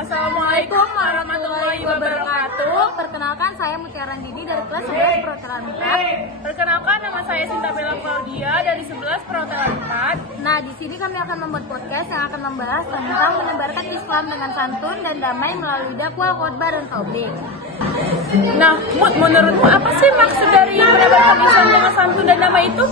Assalamualaikum warahmatullahi wabarakatuh. Perkenalkan, saya Mutiara Dini dari kelas 11 Perhotelan 4. Perkenalkan, nama saya Sinta Bella Claudia dari 11 Perhotelan 4. Nah, di sini kami akan membuat podcast yang akan membahas tentang menebarkan Islam dengan santun dan damai melalui dakwah, khotbah, dan tabligh. Nah, menurutmu apa sih maksud dari menebarkan Islam dengan santun dan damai itu?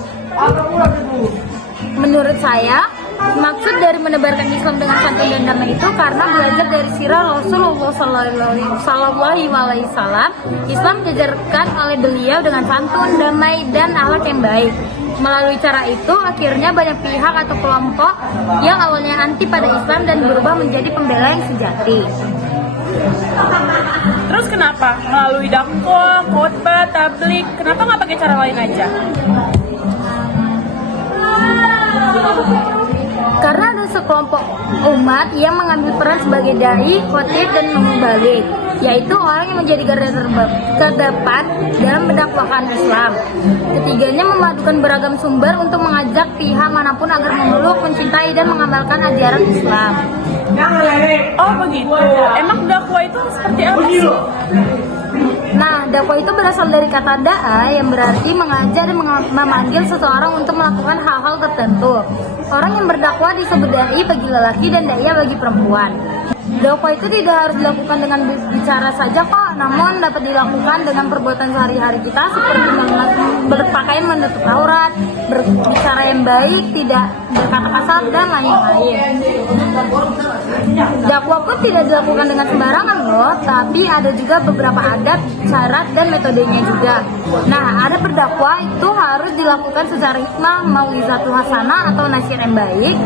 Menurut saya, maksud dari menebarkan Islam dengan santun dan damai itu karena belajar dari sirah Rasulullah Sallallahu Alaihi Wasallam. Islam diajarkan oleh beliau dengan santun, damai, dan akhlak yang baik. Melalui cara itu, akhirnya banyak pihak atau kelompok yang awalnya anti pada Islam dan berubah menjadi pembela yang sejati. Terus kenapa? Melalui dakwah, khotbah, tabligh, kenapa nggak pakai cara lain aja? Karena ada sekelompok umat yang mengambil peran sebagai dai, khatib, dan mubalik, yaitu orang yang menjadi garda terdepan dalam mendakwahkan Islam. Ketiganya memadukan beragam sumber untuk mengajak pihak manapun agar memeluk, mencintai, dan mengamalkan ajaran Islam. Oh begitu. Emang dakwah itu seperti apa sih? Nah, dakwah itu berasal dari kata da'a yang berarti mengajak dan memanggil seseorang untuk melakukan hal-hal tertentu. Orang yang berdakwah disebut da'i bagi lelaki dan da'iyah bagi perempuan. Dakwah itu tidak harus dilakukan dengan bicara saja kok, namun dapat dilakukan dengan perbuatan sehari-hari kita seperti berpakaian menutup aurat, berbicara yang baik, tidak berkata kasar, dan lain-lain. Dakwah pun tidak dilakukan dengan sembarangan loh, tapi ada juga beberapa adab, syarat, dan metodenya juga. Nah, ada berdakwah itu harus dilakukan secara hikmah, mau'izatul hasanah atau nasihat yang baik.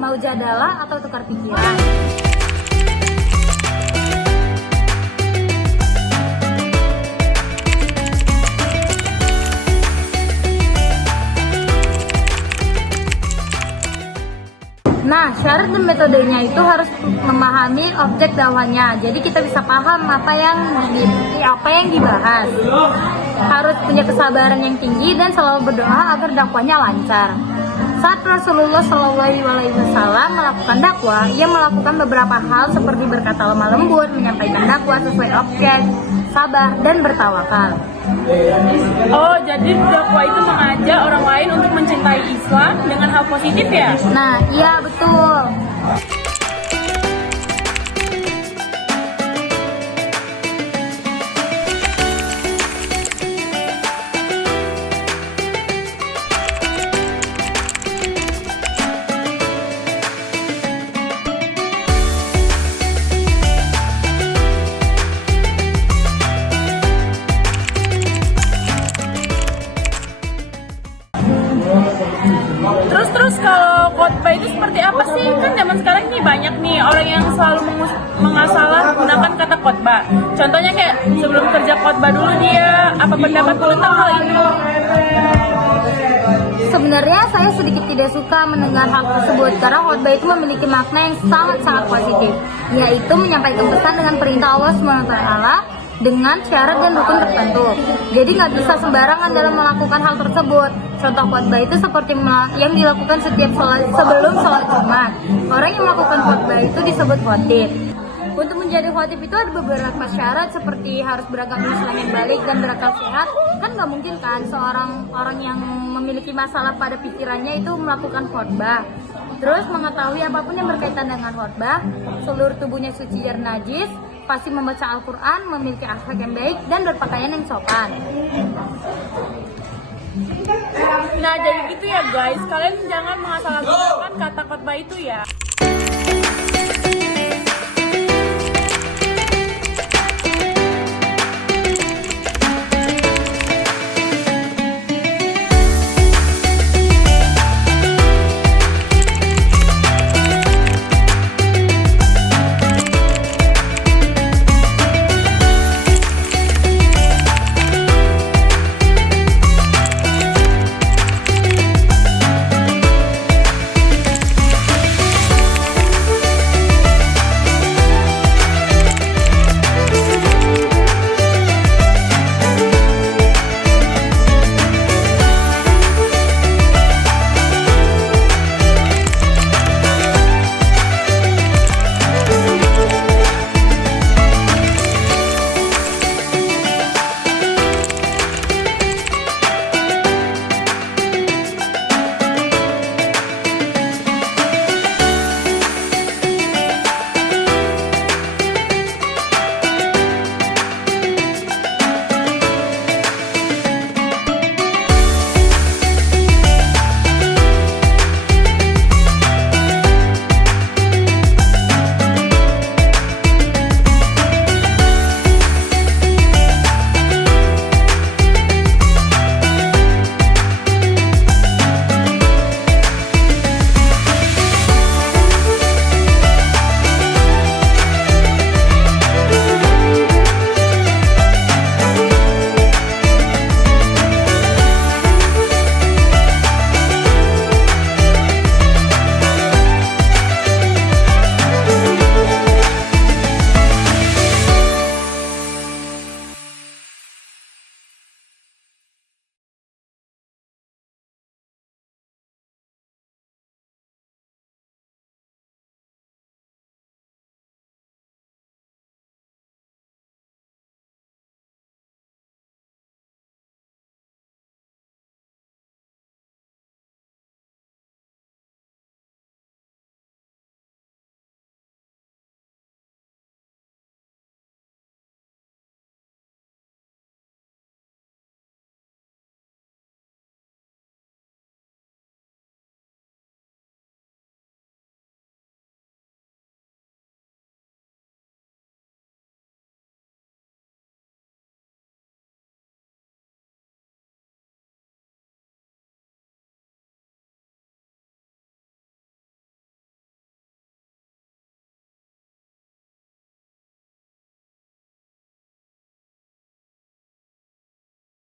Mau jadalah atau tukar pikiran. Nah, syarat dan metodenya itu harus memahami objek dakwahnya. Jadi kita bisa paham apa yang dibahas. Harus punya kesabaran yang tinggi dan selalu berdoa agar dakwahnya lancar. Saat Rasulullah SAW melakukan dakwah, ia melakukan beberapa hal seperti berkata lemah lembut, menyampaikan dakwah sesuai objek, sabar, dan bertawakal. Oh, jadi dakwah itu mengajak orang lain untuk mencintai Islam dengan hal positif ya? Nah, iya betul. Terus kalau khotbah itu seperti apa sih? Kan zaman sekarang ini banyak nih orang yang selalu mengasalahgunakan kata khotbah. Contohnya kayak sebelum kerja khotbah dulu dia, apa pendapatmu tentang hal itu? Sebenarnya saya sedikit tidak suka mendengar hal tersebut karena khotbah itu memiliki makna yang sangat-sangat positif, yaitu menyampaikan pesan dengan perintah Allah SWT dengan syarat dan rukun tertentu. Jadi nggak bisa sembarangan dalam melakukan hal tersebut. Contoh khotbah itu seperti yang dilakukan setiap sebelum sholat Jumat. Orang yang melakukan khotbah itu disebut khatib. Untuk menjadi khatib itu ada beberapa syarat seperti harus beragama Islam yang balik dan berakal sehat. Kan nggak mungkin kan seorang orang yang memiliki masalah pada pikirannya itu melakukan khotbah. Terus mengetahui apapun yang berkaitan dengan khotbah, seluruh tubuhnya suci dari najis, pasti membaca Al-Quran, memiliki akhlak yang baik, dan berpakaian yang sopan. Nah, jadi gitu ya guys, kalian jangan mengasalahgunakan kata khotbah itu ya.